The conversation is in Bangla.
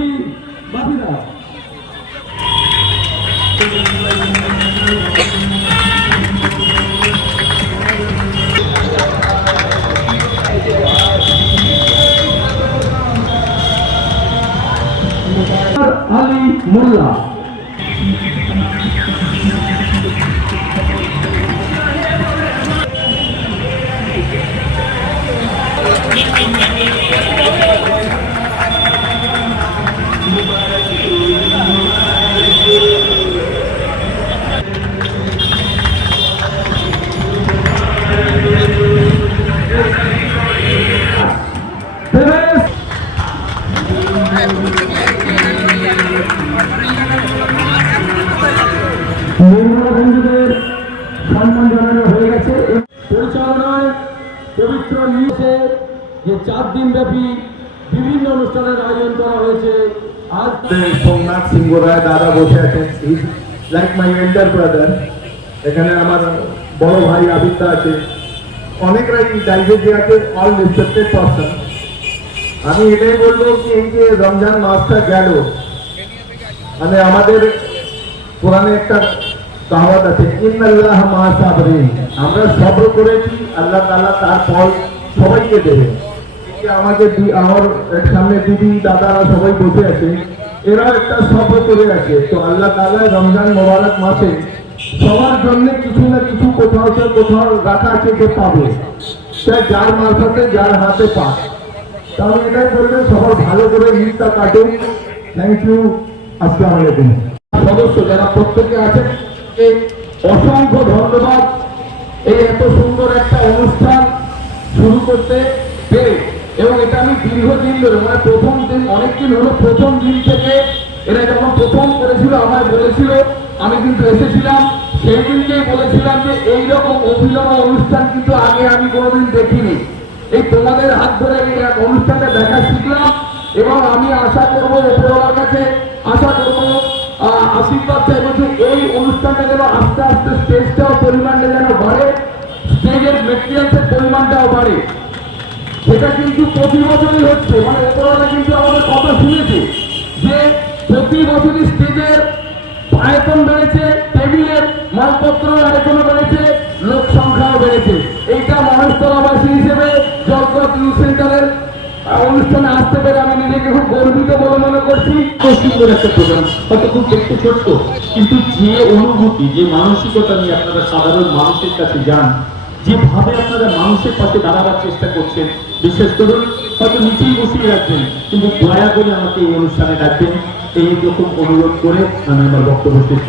সভাপতি বাপিদা আলী মোল্লা বন্ধুদের যে চার দিন ব্যাপী বিভিন্ন অনুষ্ঠানের আয়োজন করা হয়েছে, আজ সোমনাথ সিংহ রায় দাদা বসে আছেন। লাইক মাই এল্ডার এখানে আমার বড় ভাই আবিদ্যা আছে। অনেকরাই ডাইভেজিয়াকে অল রেসপেক্টেড পারসন আমি এটাই বলব কি এই যে রমজান মাসটা গেল। মানে আমাদের কোরআনে একটা কাহাওয়াত আছে, ইন্নাল্লাহ মা সাবরিন। আমরা সবর করেছি, আল্লাহ তাআলা তার সবাইকে দেবে। যে দি- আমার সামনে দিদি, দাদারা সবাই বসে আছে। এরাও একটা সবর করে আছে। তো আল্লাহ তাআলা রমজান মোবারক মাসে সবার জন্য কিছু না কিছু কোথাও কোথাও রাখা আছে যে পাবে। যার মারফতে যার হাতে পাক। তা আমি এটাই বলব সবাই ভালো করে ঈদটা কাটুন থ্যাংক ইউ আসসালামু আলাইকুম সদস্য যারা প্রত্যেকে আছেন অসংখ্য ধন্যবাদ। এই এত সুন্দর একটা অনুষ্ঠান শুরু করতে পেরে। এবং এটা আমি দীর্ঘদিন ধরে মানে প্রথম দিন অনেকদিন হলো প্রথম দিন থেকে এরা যখন প্রথম করেছিল, আমায় বলেছিল, আমি কিন্তু এসেছিলাম সেই দিনকেই বলেছিলাম যে এইরকম অভিনব অনুষ্ঠান কিন্তু আগে আমি কোনোদিন দেখিনি। এই তোমাদের হাত ধরে এই এক অনুষ্ঠানটা দেখা শিখলাম এবং আমি আশা মানে প্রতি বছরই স্টেজের আয়তন বেড়েছে মালপত্র আয়তনও বেড়েছে, লোক সংখ্যাও বেড়েছে। এইটা মহেশতলাবাসী হিসেবে জগৎ সেন্টারের অনুষ্ঠানে আসতে নিজেকে খুব গর্বিত বলে মনে করছি সুন্দর একটা প্রোগ্রাম হয়তো খুব দেখতে ছোট্ট, কিন্তু যে অনুভূতি, যে মানসিকতা নিয়ে আপনারা সাধারণ মানুষের কাছে যান যেভাবে আপনারা মানুষের পাশে দাঁড়াবার চেষ্টা করছেন, বিশেষ করুন, হয়তো নিচেই বসিয়ে রাখবেন, কিন্তু দয়া করে আমাকে এই অনুষ্ঠানে ডাকবেন, এই রকম অনুরোধ করে আমি আমার বক্তব্য শেষ।